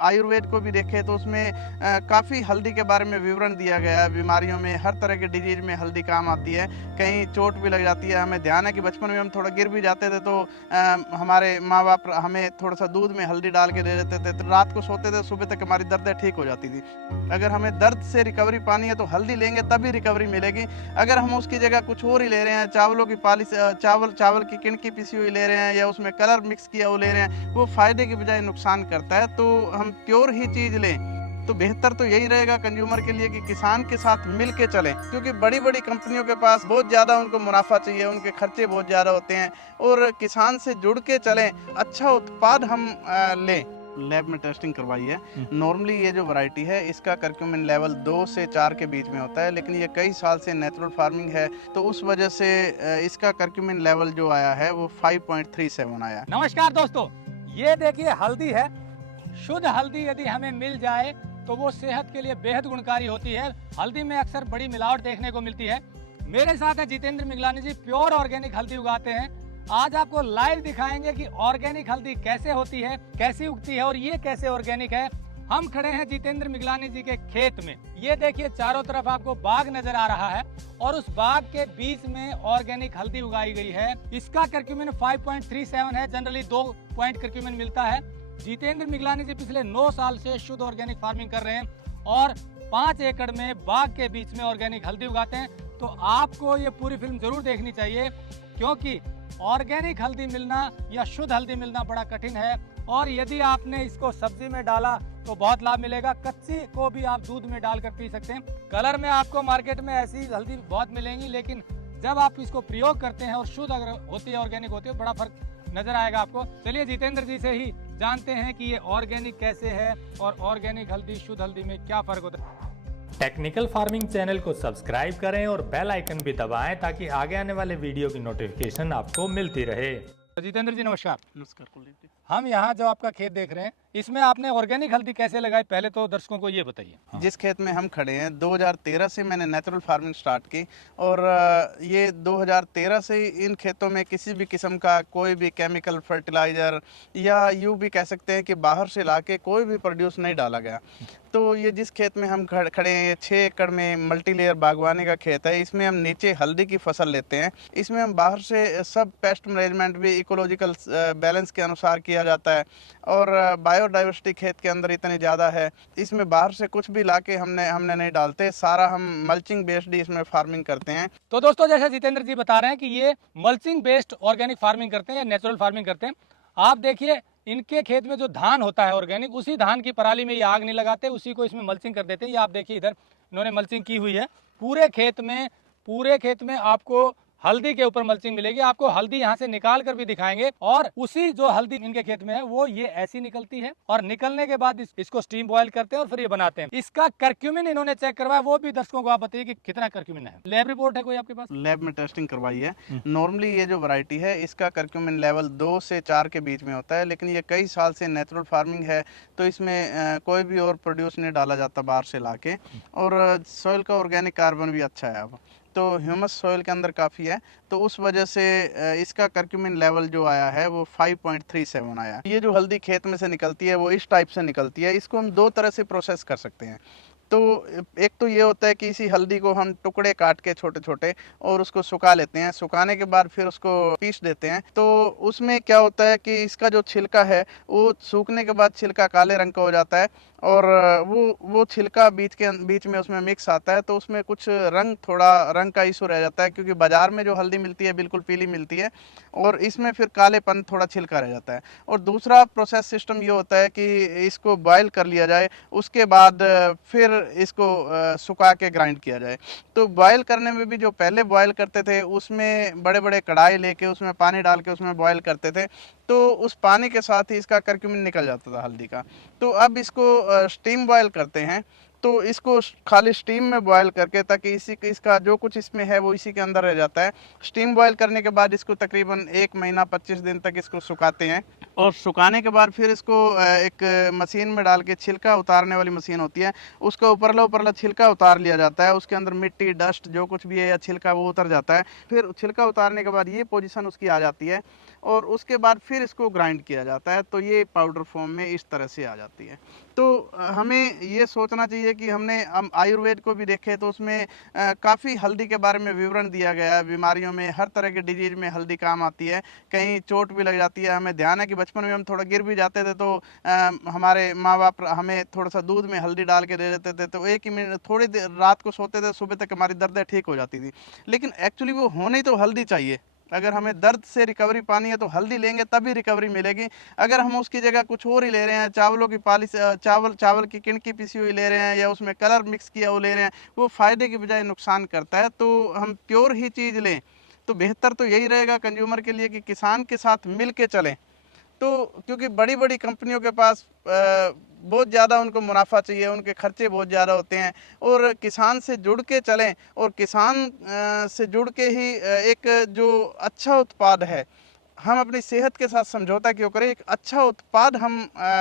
आयुर्वेद को भी देखें तो उसमें काफ़ी हल्दी के बारे में विवरण दिया गया है। बीमारियों में हर तरह के डिजीज में हल्दी काम आती है। कहीं चोट भी लग जाती है। हमें ध्यान है कि बचपन में हम थोड़ा गिर भी जाते थे तो हमारे माँ बाप हमें थोड़ा सा दूध में हल्दी डाल के दे देते थे, तो रात को सोते थे सुबह तक हमारी दर्दें ठीक हो जाती थी। अगर हमें दर्द से रिकवरी पानी है तो हल्दी लेंगे तभी रिकवरी मिलेगी। अगर हम उसकी जगह कुछ और ही ले रहे हैं, चावलों की पालिश, चावल की किणकी पिसी हुई ले रहे हैं या उसमें कलर मिक्स किया वो ले रहे हैं, वो फ़ायदे की बजाय नुकसान करता है। तो हम प्योर ही चीज़ लें तो बेहतर तो यही रहेगा कंज्यूमर के लिए कि किसान के साथ मिल के चलें, क्योंकि बड़ी बड़ी कंपनियों के पास बहुत ज़्यादा उनको मुनाफा चाहिए, उनके खर्चे बहुत ज़्यादा होते हैं। और किसान से जुड़ के चलें, अच्छा उत्पाद हम लें। लैब में टेस्टिंग करवाई है। नॉर्मली ये जो वैरायटी है इसका करक्यूमिन लेवल 2 से 4 के बीच में होता है, लेकिन ये कई साल से नेचुरल फार्मिंग है तो उस वजह से इसका करक्यूमिन लेवल जो आया है वो 5.37 आया। नमस्कार दोस्तों, ये देखिए हल्दी है। शुद्ध हल्दी यदि हमें मिल जाए तो वो सेहत के लिए बेहद गुणकारी होती है। हल्दी में अक्सर बड़ी मिलावट देखने को मिलती है। मेरे साथ है जितेंद्र मिगलानी जी, प्योर ऑर्गेनिक हल्दी उगाते हैं। आज आपको लाइव दिखाएंगे कि ऑर्गेनिक हल्दी कैसे होती है, कैसी उगती है और ये कैसे ऑर्गेनिक है। हम खड़े हैं जितेंद्र मिगलानी जी के खेत में। ये देखिए चारों तरफ आपको बाग नजर आ रहा है और उस बाग के बीच में ऑर्गेनिक हल्दी उगाई गई है। इसका करक्यूमिन 5.37 है। जनरली 2 पॉइंट करक्यूमिन मिलता है। जितेंद्र मिगलानी जी पिछले 9 साल से शुद्ध ऑर्गेनिक फार्मिंग कर रहे हैं और 5 एकड़ में बाग के बीच में ऑर्गेनिक हल्दी उगाते हैं। तो आपको ये पूरी फिल्म जरूर देखनी चाहिए, क्योंकि ऑर्गेनिक हल्दी मिलना या शुद्ध हल्दी मिलना बड़ा कठिन है। और यदि आपने इसको सब्जी में डाला तो बहुत लाभ मिलेगा। कच्ची को भी आप दूध में डालकर पी सकते हैं। कलर में आपको मार्केट में ऐसी हल्दी बहुत मिलेंगी, लेकिन जब आप इसको प्रयोग करते हैं और शुद्ध अगर होती है, ऑर्गेनिक होती है, बड़ा फर्क नजर आएगा आपको। चलिए जितेंद्र जी से ही जानते हैं कि ये ऑर्गेनिक कैसे है और ऑर्गेनिक हल्दी शुद्ध हल्दी में क्या फर्क होता है। टेक्निकल फार्मिंग चैनल को सब्सक्राइब करें और बेल आइकन भी दबाएं ताकि आगे आने वाले वीडियो की नोटिफिकेशन आपको मिलती रहे। जितेंद्र जी नमस्कार। नमस्कार कुलदीप। हम यहाँ जो आपका खेत देख रहे हैं, इसमें आपने ऑर्गेनिक हल्दी कैसे लगाई, पहले तो दर्शकों को ये बताइए। जिस खेत में हम खड़े हैं 2013 से मैंने नेचुरल फार्मिंग स्टार्ट की और ये 2013 से ही इन खेतों में किसी भी किस्म का कोई भी केमिकल फर्टिलाइज़र या यूँ भी कह सकते हैं कि बाहर से लाके कोई भी प्रोड्यूस नहीं डाला गया। तो ये जिस खेत में हम खड़े हैं, ये 6 एकड़ में मल्टी लेयर बागवानी का खेत है। इसमें हम नीचे हल्दी की फसल लेते हैं। इसमें हम बाहर से सब पेस्ट मैनेजमेंट भी इकोलॉजिकल बैलेंस के अनुसार किया जाता है और बायोडाइवर्सिटी खेत के अंदर इतनी ज़्यादा है, इसमें बाहर से कुछ भी लाके हमने नहीं डालते। सारा हम मल्चिंग बेस्ड ही इसमें फार्मिंग करते हैं। तो दोस्तों, जैसे जितेंद्र जी बता रहे हैं कि ये मल्चिंग बेस्ड ऑर्गेनिक फार्मिंग करते हैं, नेचुरल फार्मिंग करते हैं। आप देखिए इनके खेत में जो धान होता है ऑर्गेनिक, उसी धान की पराली में ये आग नहीं लगाते, उसी को इसमें मल्चिंग कर देते हैं। ये आप देखिए इधर इन्होंने मल्चिंग की हुई है। पूरे खेत में आपको हल्दी के ऊपर मल्चिंग मिलेगी। आपको हल्दी यहाँ से निकाल कर भी दिखाएंगे और उसी जो हल्दी इनके खेत में है वो ये ऐसी निकलती है और निकलने के बाद इसको स्टीम बॉयल करते हैं और फिर ये बनाते हैं। इसका करक्यूमिन इन्होंने चेक करवाया, वो भी दर्शकों को आप बताइए कि कितना करक्यूमिन है। लैब रिपोर्ट है कोई आपके पास? लैब में टेस्टिंग करवाई है। नॉर्मली ये जो वैरायटी है इसका करक्यूमिन लेवल 2 से 4 के बीच में होता है, लेकिन ये कई साल से नेचुरल फार्मिंग है तो इसमें कोई भी और प्रोड्यूस नहीं डाला जाता बाहर से लाके। और सॉइल का ऑर्गेनिक कार्बन भी अच्छा है अब तो ह्यूमस सॉइल के अंदर काफ़ी है, तो उस वजह से इसका करक्यूमिन लेवल जो आया है वो 5.37 आया। ये जो हल्दी खेत में से निकलती है वो इस टाइप से निकलती है। इसको हम 2 तरह से प्रोसेस कर सकते हैं। तो एक तो ये होता है कि इसी हल्दी को हम टुकड़े काट के छोटे छोटे और उसको सुखा लेते हैं। सुखाने के बाद फिर उसको पीस देते हैं। तो उसमें क्या होता है कि इसका जो छिलका है वो सूखने के बाद छिलका काले रंग का हो जाता है और वो छिलका बीच में उसमें मिक्स आता है, तो उसमें कुछ थोड़ा रंग का इशू रह जाता है, क्योंकि बाज़ार में जो हल्दी मिलती है बिल्कुल पीली मिलती है और इसमें फिर कालेपन थोड़ा छिलका रह जाता है। और दूसरा प्रोसेस सिस्टम ये होता है कि इसको बॉयल कर लिया जाए, उसके बाद फिर इसको सुखा के ग्राइंड किया जाए। तो बॉयल करने में भी जो पहले बॉयल करते थे उसमें बड़े बड़े कढ़ाई लेके उसमें पानी डाल के उसमें बॉयल करते थे, तो उस पानी के साथ ही इसका करक्यूमिन निकल जाता था हल्दी का। तो अब इसको स्टीम बॉयल करते हैं, तो इसको खाली स्टीम में बॉयल करके ताकि इसका जो कुछ इसमें है वो इसी के अंदर रह जाता है। स्टीम बॉयल करने के बाद इसको तकरीबन 1 महीना 25 दिन तक इसको सुखाते हैं और सुखाने के बाद फिर इसको एक मशीन में डाल के, छिलका उतारने वाली मशीन होती है, उसका ऊपरला छिलका उतार लिया जाता है। उसके अंदर मिट्टी, डस्ट जो कुछ भी है या छिलका वो उतर जाता है। फिर छिलका उतारने के बाद ये पोजीशन उसकी आ जाती है और उसके बाद फिर इसको ग्राइंड किया जाता है, तो ये पाउडर फॉर्म में इस तरह से आ जाती है। तो हमें ये सोचना चाहिए कि हम आयुर्वेद को भी देखें तो उसमें काफ़ी हल्दी के बारे में विवरण दिया गया है। बीमारियों में, हर तरह के डिजीज में हल्दी काम आती है। कहीं चोट भी लग जाती है। हमें ध्यान है कि बचपन में हम थोड़ा गिर भी जाते थे तो हमारे माँ बाप हमें थोड़ा सा दूध में हल्दी डाल के दे देते थे, तो एक ही मिनट, थोड़ी देर रात को सोते थे, सुबह तक हमारी दर्द ठीक हो जाती थी। लेकिन एक्चुअली वो होनी तो हल्दी चाहिए। अगर हमें दर्द से रिकवरी पानी है तो हल्दी लेंगे तभी रिकवरी मिलेगी। अगर हम उसकी जगह कुछ और ही ले रहे हैं, चावलों की पालिश, चावल की किनकी पिसी हुई ले रहे हैं या उसमें कलर मिक्स किया वो ले रहे हैं, वो फ़ायदे की बजाय नुकसान करता है। तो हम प्योर ही चीज़ लें तो बेहतर तो यही रहेगा कंज्यूमर के लिए कि किसान के साथ मिल के चलें। तो क्योंकि बड़ी बड़ी कंपनियों के पास बहुत ज़्यादा उनको मुनाफा चाहिए, उनके खर्चे बहुत ज़्यादा होते हैं, और किसान से जुड़ के चलें और किसान से जुड़ के ही एक जो अच्छा उत्पाद है, हम अपनी सेहत के साथ समझौता क्यों करें, एक अच्छा उत्पाद हम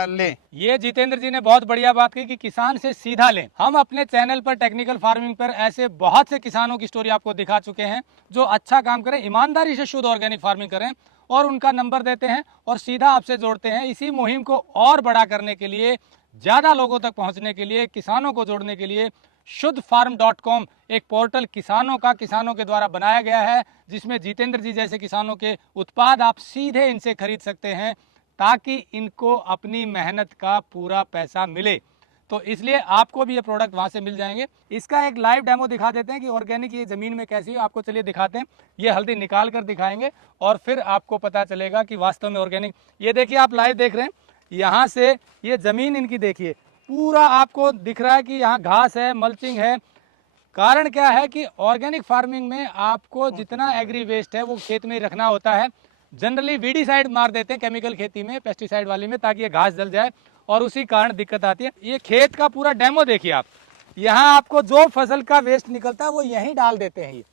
लें। ये जितेंद्र जी ने बहुत बढ़िया बात कही कि किसान से सीधा लें। हम अपने चैनल पर टेक्निकल फार्मिंग पर ऐसे बहुत से किसानों की स्टोरी आपको दिखा चुके हैं जो अच्छा काम करें, ईमानदारी से शुद्ध ऑर्गेनिक फार्मिंग करें, और उनका नंबर देते हैं और सीधा आपसे जोड़ते हैं। इसी मुहिम को और बड़ा करने के लिए, ज़्यादा लोगों तक पहुंचने के लिए, किसानों को जोड़ने के लिए शुद्धफार्म.com एक पोर्टल किसानों के द्वारा बनाया गया है, जिसमें जितेंद्र जी जैसे किसानों के उत्पाद आप सीधे इनसे खरीद सकते हैं ताकि इनको अपनी मेहनत का पूरा पैसा मिले। तो इसलिए आपको भी ये प्रोडक्ट वहाँ से मिल जाएंगे। इसका एक लाइव डेमो दिखा देते हैं कि ऑर्गेनिक ये ज़मीन में कैसी है। आपको चलिए दिखाते हैं। ये हल्दी निकाल कर दिखाएंगे और फिर आपको पता चलेगा कि वास्तव में ऑर्गेनिक। ये देखिए, आप लाइव देख रहे हैं, यहाँ से ये ज़मीन इनकी देखिए, पूरा आपको दिख रहा है कि यहाँ घास है, मल्चिंग है। कारण क्या है कि ऑर्गेनिक फार्मिंग में आपको जितना एग्री वेस्ट है वो खेत में ही रखना होता है। जनरली वीडीसाइड मार देते हैं केमिकल खेती में, पेस्टिसाइड वाली में, ताकि ये घास जल जाए, और उसी कारण दिक्कत आती है। ये खेत का पूरा डेमो देखिए आप। यहाँ आपको जो फसल का वेस्ट निकलता है वो यहीं डाल देते हैं।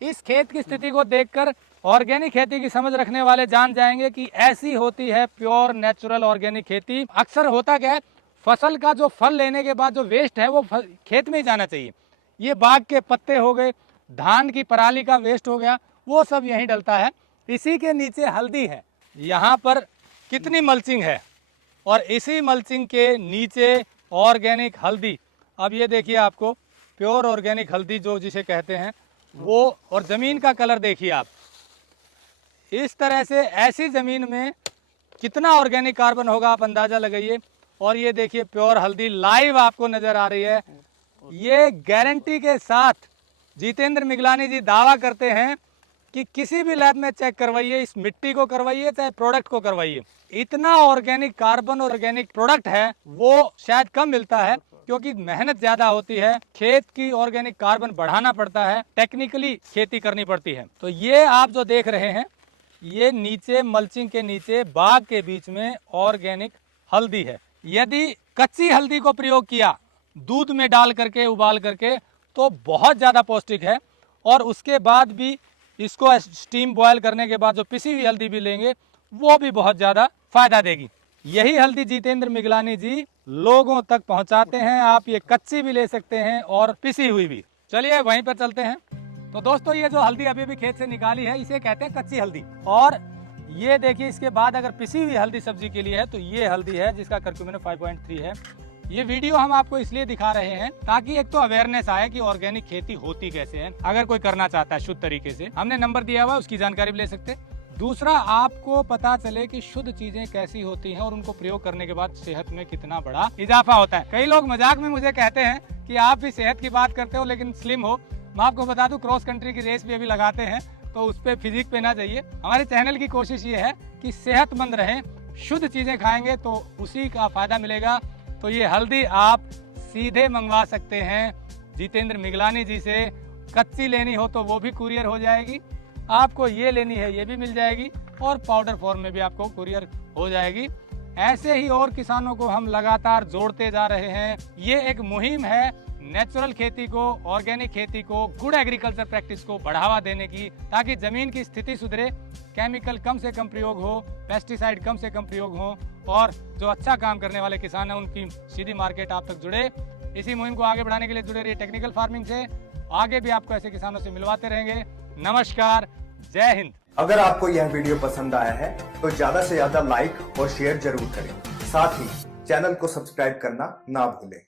इस खेत की स्थिति को देखकर ऑर्गेनिक खेती की समझ रखने वाले जान जाएंगे कि ऐसी होती है प्योर नेचुरल ऑर्गेनिक खेती। अक्सर होता क्या है, फसल का जो फल लेने के बाद जो वेस्ट है वो खेत में ही जाना चाहिए। ये बाग के पत्ते हो गए, धान की पराली का वेस्ट हो गया, वो सब यहीं डलता है। इसी के नीचे हल्दी है, यहाँ पर कितनी मल्चिंग है, और इसी मल्चिंग के नीचे ऑर्गेनिक हल्दी। अब ये देखिए, आपको प्योर ऑर्गेनिक हल्दी जो जिसे कहते हैं वो, और ज़मीन का कलर देखिए आप। इस तरह से ऐसी ज़मीन में कितना ऑर्गेनिक कार्बन होगा आप अंदाज़ा लगाइए। और ये देखिए प्योर हल्दी लाइव आपको नज़र आ रही है। ये गारंटी के साथ जितेंद्र मिगलानी जी दावा करते हैं कि किसी भी लैब में चेक करवाइए, इस मिट्टी को करवाइए चाहे प्रोडक्ट को करवाइए, इतना ऑर्गेनिक कार्बन ऑर्गेनिक प्रोडक्ट है वो शायद कम मिलता है, क्योंकि मेहनत ज़्यादा होती है, खेत की ऑर्गेनिक कार्बन बढ़ाना पड़ता है, टेक्निकली खेती करनी पड़ती है। तो ये आप जो देख रहे हैं, ये नीचे मल्चिंग के नीचे बाग के बीच में ऑर्गेनिक हल्दी है। यदि कच्ची हल्दी को प्रयोग किया दूध में डाल करके, उबाल करके, तो बहुत ज़्यादा पौष्टिक है। और उसके बाद भी इसको स्टीम बॉयल करने के बाद जो पिसी हुई हल्दी भी लेंगे वो भी बहुत ज़्यादा फायदा देगी। यही हल्दी जितेंद्र मिगलानी जी लोगों तक पहुंचाते हैं। आप ये कच्ची भी ले सकते हैं और पिसी हुई भी। चलिए वहीं पर चलते हैं। तो दोस्तों, ये जो हल्दी अभी भी खेत से निकाली है इसे कहते हैं कच्ची हल्दी। और ये देखिए, इसके बाद अगर पिसी हुई हल्दी सब्जी के लिए है तो ये हल्दी है जिसका करक्यूमिन 5.3 है। ये वीडियो हम आपको इसलिए दिखा रहे हैं ताकि एक तो अवेयरनेस आए कि ऑर्गेनिक खेती होती कैसे है, अगर कोई करना चाहता है शुद्ध तरीके से। हमने नंबर दिया हुआ, उसकी जानकारी भी ले सकते। दूसरा, आपको पता चले कि शुद्ध चीजें कैसी होती हैं और उनको प्रयोग करने के बाद सेहत में कितना बड़ा इजाफा होता है। कई लोग मजाक में मुझे कहते हैं कि आप भी सेहत की बात करते हो लेकिन स्लिम हो। मैं आपको बता दूं, क्रॉस कंट्री की रेस भी अभी लगाते हैं, तो उस पर फिजिक पे ना जाइए। हमारे चैनल की कोशिश ये है कि सेहतमंद रहें, शुद्ध चीजें खाएंगे तो उसी का फायदा मिलेगा। तो ये हल्दी आप सीधे मंगवा सकते हैं जितेंद्र मिगलानी जी से। कच्ची लेनी हो तो वो भी कुरियर हो जाएगी, आपको ये लेनी है ये भी मिल जाएगी, और पाउडर फॉर्म में भी आपको कुरियर हो जाएगी। ऐसे ही और किसानों को हम लगातार जोड़ते जा रहे हैं। ये एक मुहिम है नेचुरल खेती को, ऑर्गेनिक खेती को, गुड एग्रीकल्चर प्रैक्टिस को बढ़ावा देने की, ताकि ज़मीन की स्थिति सुधरे, केमिकल कम से कम प्रयोग हो, पेस्टिसाइड कम से कम प्रयोग हो और जो अच्छा काम करने वाले किसान हैं उनकी सीधी मार्केट आप तक जुड़े। इसी मुहिम को आगे बढ़ाने के लिए जुड़े रहिए टेक्निकल फार्मिंग से। आगे भी आपको ऐसे किसानों से मिलवाते रहेंगे। नमस्कार, जय हिंद। अगर आपको यह वीडियो पसंद आया है तो ज्यादा से ज्यादा लाइक और शेयर जरूर करें। साथ ही चैनल को सब्सक्राइब करना ना भूलें।